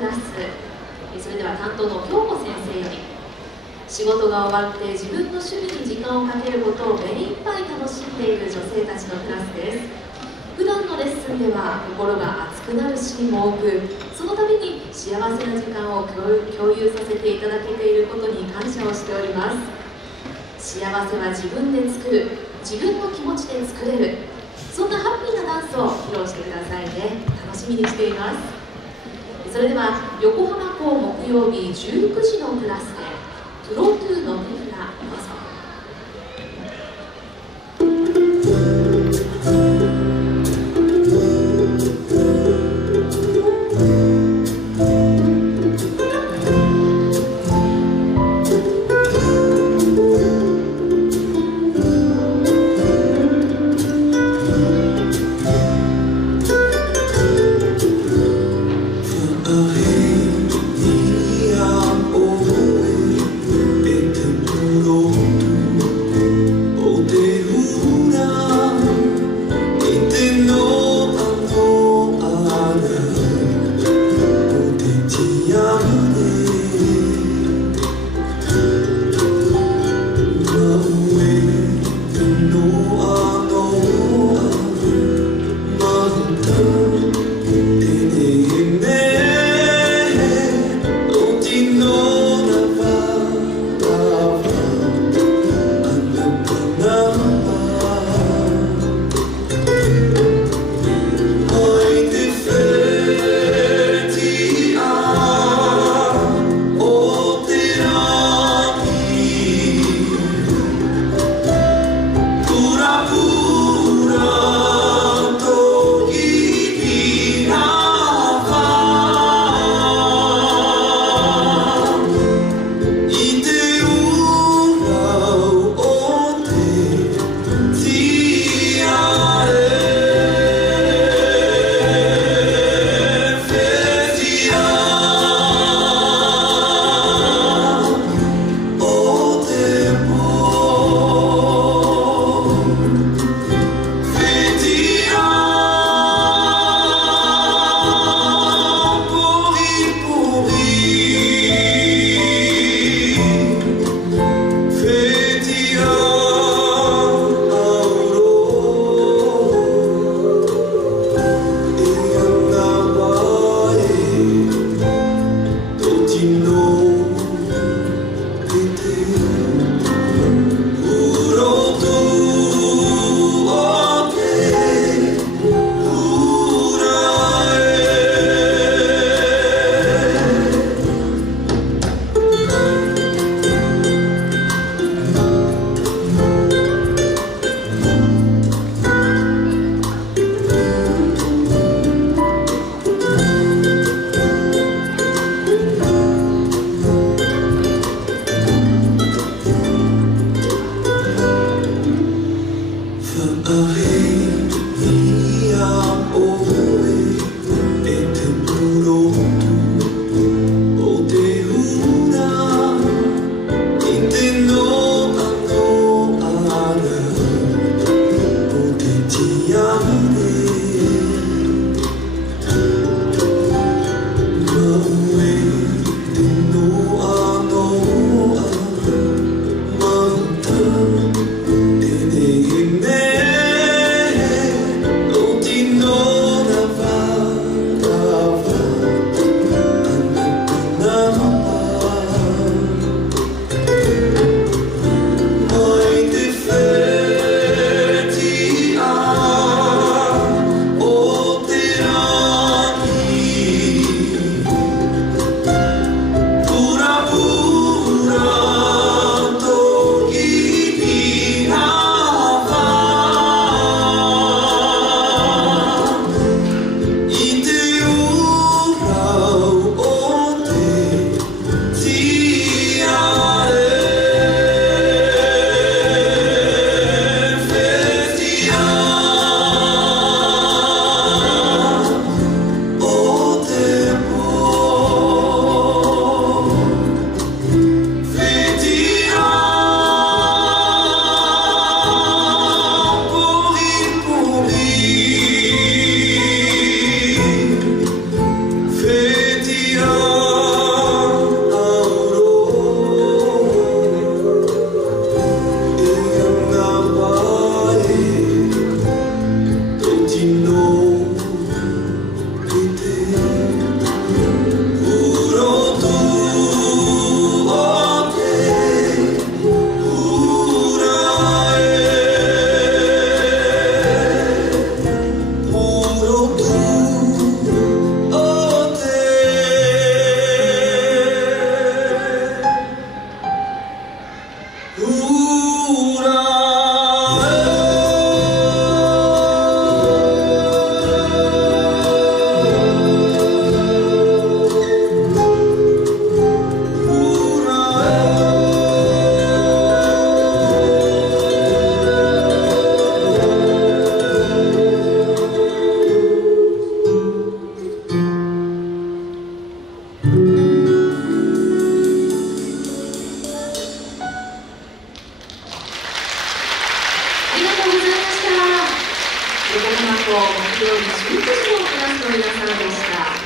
クラス、それでは担当の京子先生より、仕事が終わって自分の趣味に時間をかけることを目いっぱい楽しんでいる女性たちのクラスです。普段のレッスンでは心が熱くなるシーンも多く、その度に幸せな時間を共有させていただけていることに感謝をしております。幸せは自分で作る、自分の気持ちで作れる、そんなハッピーなダンスを披露してくださいね。楽しみにしています。それでは横浜港木曜日19時のクラスでプロトゥーの手札どうぞ。It 横浜港木曜日11時のクラスの皆さんでした。